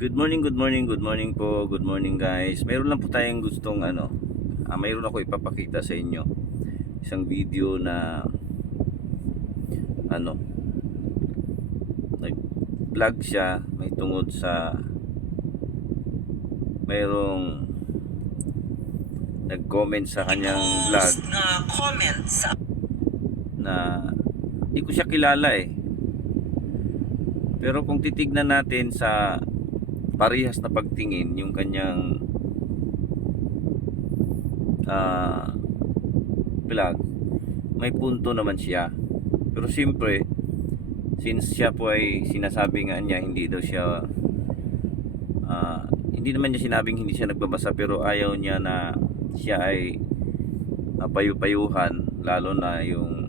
Good morning, good morning, good morning po. Good morning guys. Mayroon lang po tayong gustong mayroon ako ipapakita sa inyo. Isang video na ano, nag-vlog siya may tungod sa mayroong nag-comment sa kanyang vlog na di ko siya kilala eh. Pero kung titignan natin sa parehas na pagtingin yung kanyang vlog, may punto naman siya. Pero siyempre, since siya po ay sinasabi nga niya hindi daw siya hindi naman niya sinabing hindi siya nagbabasa, pero ayaw niya na siya ay payu-payuhan, lalo na yung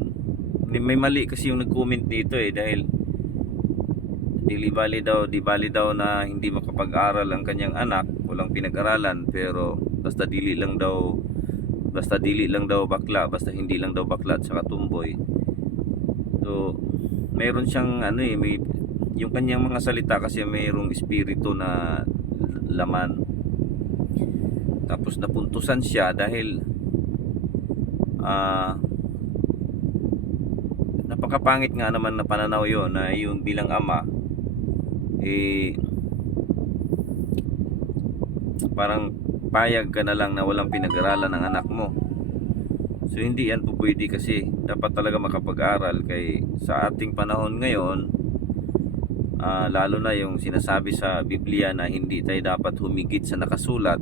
may mali kasi yung nag-comment dito eh, dahil di bali daw na hindi makapag-aral ang kanyang anak, walang pinag-aralan, pero basta dili lang daw bakla, basta hindi lang daw bakla at saka tumboy. So mayroon siyang may yung kanyang mga salita kasi mayroong espiritu na laman. Tapos napuntusan siya dahil napakapangit nga naman na pananaw yon, na yung bilang ama parang payag ka na lang na walang pinag-aralan ng anak mo. So hindi yan po pwede, kasi dapat talaga makapag-aral. Kay sa ating panahon ngayon, lalo na yung sinasabi sa Biblia na hindi tayo dapat humigit sa nakasulat,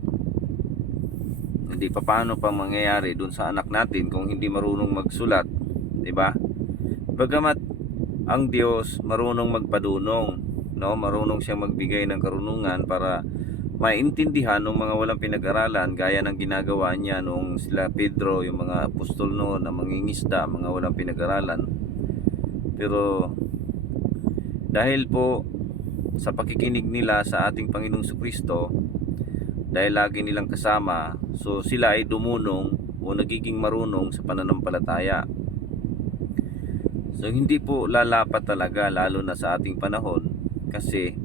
hindi pa paano pa mangyayari dun sa anak natin kung hindi marunong magsulat, di ba? Bagamat ang Diyos marunong magpadunong, no? Marunong siyang magbigay ng karunungan para maintindihan ng mga walang pinag-aralan, gaya ng ginagawa niya nung sila Pedro, yung mga apostol noon na mangingisda, mga walang pinag-aralan. Pero dahil po sa pakikinig nila sa ating Panginoong Jesucristo, dahil lagi nilang kasama, so sila ay dumunong o nagiging marunong sa pananampalataya. So hindi po lalapat talaga, lalo na sa ating panahon, kasi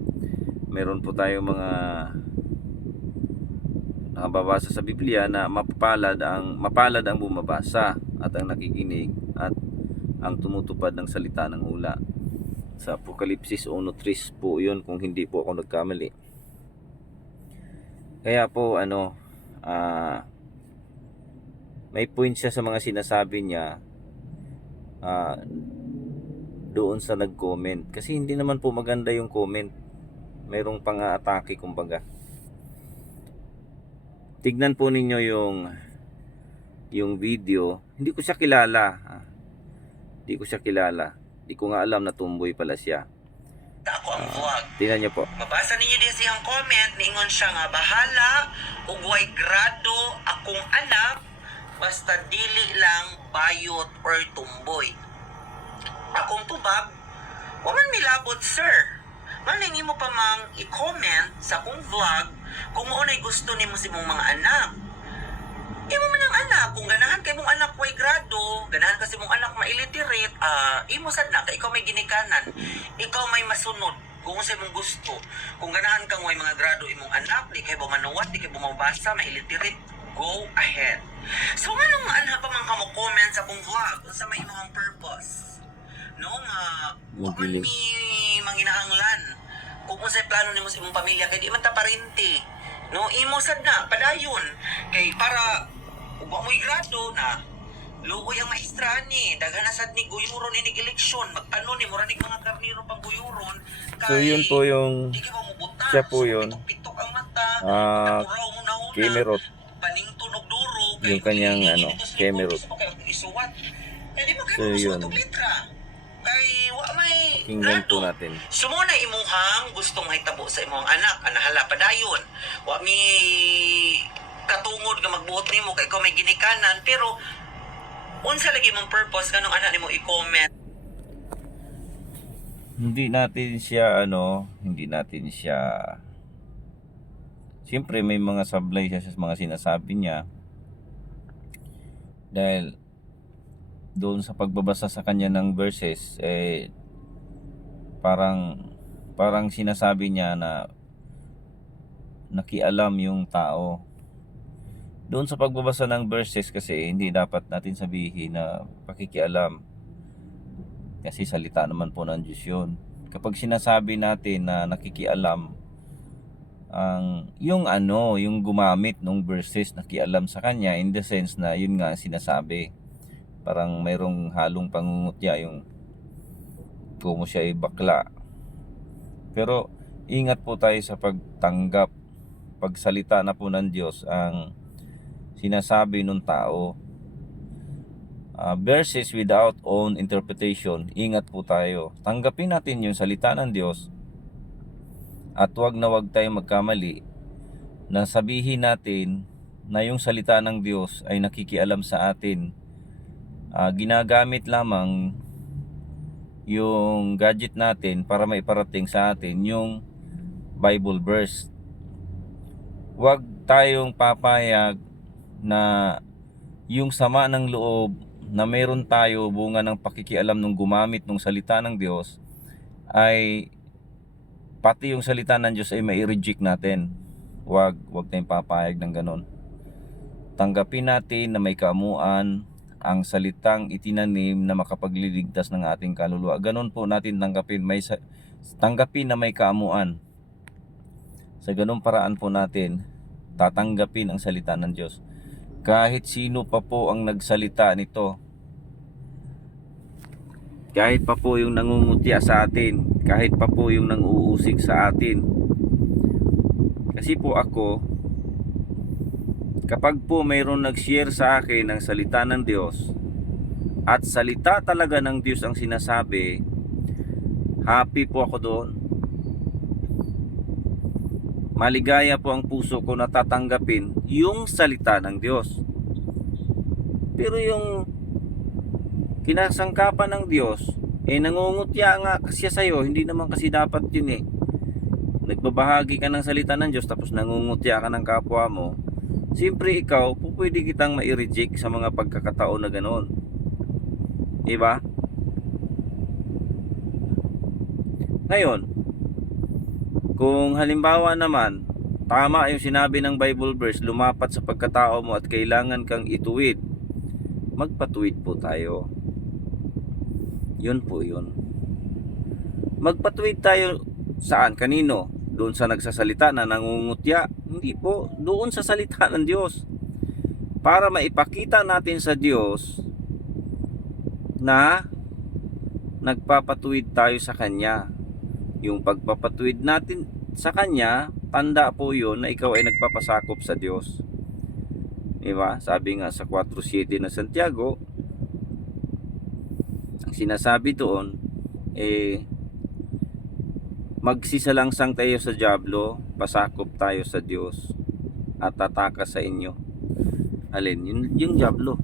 meron po tayong mga nakababasa sa Biblia na mapalad ang bumabasa at ang nakikinig at ang tumutupad ng salita ng hula. Sa Apokalipsis 1:3 po yun, kung hindi po ako nagkamali. Kaya po may point siya sa mga sinasabi niya doon sa nag-comment, kasi hindi naman po maganda yung comment, mayroong pang-aatake kumbaga. Tignan po ninyo yung video. Hindi ko siya kilala. Hindi ko nga alam na tumboy pala siya. Ako ang vlog. Tingnan niyo po. Mabasa ninyo din siyang comment, niingon siya nga bahala ug way grado akong anak basta dili lang bayot or tumboy. Akong tubag, wa man milabot sir. Maningi mo pa mang i-comment sa akong vlog kung maunay gusto nimo sa imong mga anak. Imo man ang anak, kung ganahan kay mong anak way grado, ganahan kasi mong anak mailiterate, imo sad na kay ikaw may ginikanan, ikaw may masunod kung sa imong gusto. Kung ganahan kang way mga grado imong anak, di kay manuwat, di kay mabasa, mailiterate, go ahead. So nganong anha pa man kamo comment sa akong vlog unsa may imong purpose? No nga, wa man mi manginahanglan kung unsay plano nimo sa imong pamilya, kay di man ta parente. No, imo sad na padayon kay para ug wa mo'y grado na luoy ang maestrahan ni daghan na sad ni guyuron inig eleksyon, magpanon ni mura nig mga karniro pang guyuron kay So yun po yung di ka mamubutan, siya po yun. pitok ang mata, turaw mo na una, Kemerot. panington og duro, Yung kanyang Kemerot. isuwat. Kay di mo So kayo yun, og litra. Kay wa may tingnan po natin. Sumuna imuhang gustong mahitabo sa imong anak, anahala padayon. Wa mi katungod nga magbuot nimo kay ikaw may ginikanan, pero unsa lagi mong purpose kanang anak nimo i-comment? Hindi natin siya siyempre may mga sablay siya sa mga sinasabi niya, dahil doon sa pagbabasa sa kanya ng verses parang sinasabi niya na nakialam yung tao. Doon sa pagbabasa ng verses kasi hindi dapat natin sabihin na pakikialam, kasi salita naman po ng Diyos yun. Kapag sinasabi natin na nakikialam, yung gumamit ng verses nakialam sa kanya, in the sense na yun nga sinasabi, parang mayroong halong pangungutya, yung kung siya ay bakla. Pero ingat po tayo sa pagtanggap, pagsalita na po ng Diyos ang sinasabi ng tao. Verses without own interpretation, ingat po tayo. Tanggapin natin yung salita ng Diyos, at wag tayong magkamali na sabihin natin na yung salita ng Diyos ay nakikialam sa atin. Ginagamit lamang yung gadget natin para maiparating sa atin yung Bible verse. Wag tayong papayag na yung sama ng loob na meron tayo bunga ng pakikialam nung gumamit ng salita ng Diyos, ay pati yung salita ng Diyos ay mai-reject natin. Wag tayong papayag ng ganon. Tanggapin natin na may kaamuan ang salitang itinanim na makapagliligtas ng ating kaluluwa. Ganon po natin tanggapin na may kaamuan. Sa ganong paraan po natin tatanggapin ang salita ng Diyos. Kahit sino pa po ang nagsalita nito, kahit pa po yung nangungutya sa atin, kahit pa po yung nanguusig sa atin. Kasi po ako, kapag po mayroon nag-share sa akin ng salita ng Diyos, at salita talaga ng Diyos ang sinasabi, happy po ako doon. Maligaya po ang puso ko na tatanggapin yung salita ng Diyos. Pero yung kinasangkapan ng Diyos, nangungutya nga kasi sa'yo, hindi naman kasi dapat yun Nagbabahagi ka ng salita ng Diyos tapos nangungutya ka ng kapwa mo. Siyempre ikaw, pwede kitang ma-reject sa mga pagkakataon na ganoon. Diba? Ngayon, kung halimbawa naman, tama yung sinabi ng Bible verse, lumapat sa pagkatao mo at kailangan kang ituwid, magpatuwid po tayo. Yun po yun. Magpatuwid tayo saan? Kanino? Doon sa nagsasalita na nangungutya? Hindi po. Doon sa salita ng Diyos. Para maipakita natin sa Diyos na nagpapatuwid tayo sa Kanya. Yung pagpapatuwid natin sa Kanya, tanda po yun na ikaw ay nagpapasakop sa Diyos. Diba? Sabi nga sa 4:7 na Santiago, ang sinasabi doon, magsisalangsang tayo sa dyablo, pasakop tayo sa Diyos, at tataka sa inyo. Alin? Yung dyablo.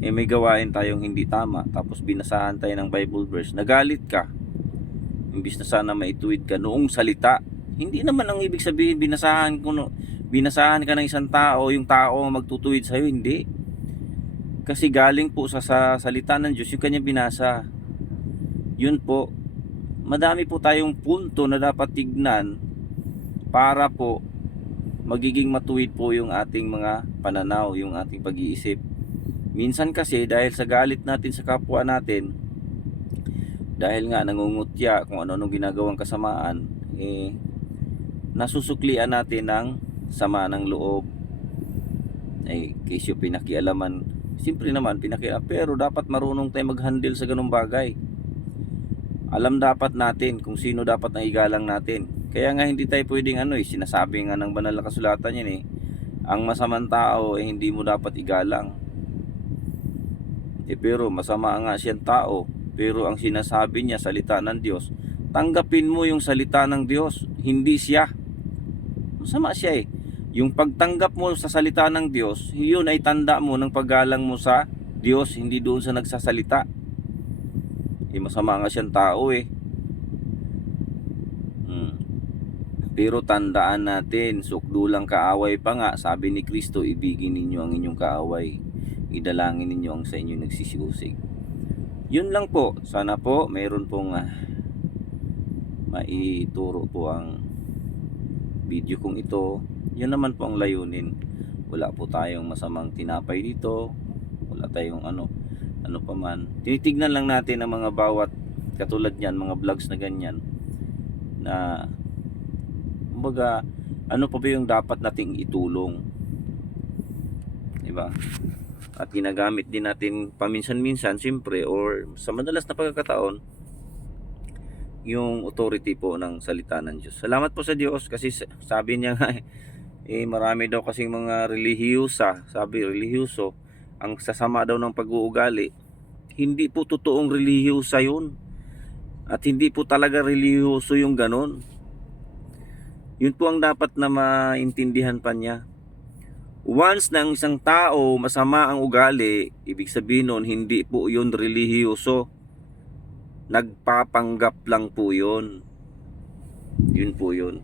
May gawain tayong hindi tama, tapos binasahan tayo ng Bible verse, nagalit ka. Imbis na sana maituwid ka noong salita. Hindi naman ang ibig sabihin binasahan ka ng isang tao, yung tao magtutuwid sa'yo, hindi. Kasi galing po sa salita ng Diyos yung kanya binasa. Yun po. Madami po tayong punto na dapat tignan para po magiging matuwid po yung ating mga pananaw, yung ating pag-iisip. Minsan kasi dahil sa galit natin sa kapwa natin, dahil nga nangungutya kung ano-anong ginagawang kasamaan, nasusuklian natin ng sama ng loob. Kesyo pinakialaman, siyempre naman pinakialaman, pero dapat marunong tayo mag-handle sa ganung bagay. Alam dapat natin kung sino dapat ang igalang natin. Kaya nga hindi tayo pwedeng sinasabi nga ng banal na kasulatan yan ang masamang tao hindi mo dapat igalang. Pero masama nga siyang tao, pero ang sinasabi niya salita ng Diyos, tanggapin mo yung salita ng Diyos, hindi siya. Masama siya Yung pagtanggap mo sa salita ng Diyos, yun ay tanda mo ng paggalang mo sa Diyos, hindi doon sa nagsasalita. Masama nga siyang tao Pero tandaan natin, sukdulang kaaway pa nga, sabi ni Kristo, ibigin ninyo ang inyong kaaway, idalangin ninyo ang sa inyo nagsisiusig. Yun lang po, sana po mayroon pong maituro po ang video kong ito, yan naman po ang layunin. Wala po tayong masamang tinapay dito, wala tayong ano pa man. Tinitignan lang natin ang mga bawat katulad niyan, mga vlogs na ganyan, na kumbaga ano pa ba yung dapat nating itulong, di ba? At ginagamit din natin paminsan-minsan siyempre, or sa madalas na pagkakataon, yung authority po ng salita ng Diyos. Salamat po sa Diyos kasi sabi niya nga marami daw kasing mga relihiyoso, ang sasama daw ng pag-uugali. Hindi po totoong relihiyosa yun, at hindi po talaga relihiyoso yung ganon. Yun po ang dapat na maintindihan pa niya. Once na ang isang tao masama ang ugali, ibig sabihin nun, hindi po yun relihiyoso. Nagpapanggap lang po yun. Yun po yun.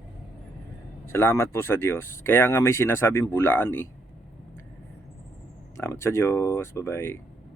Salamat po sa Diyos. Kaya nga may sinasabing bulaan eh. Salamat sa Diyos. Bye-bye.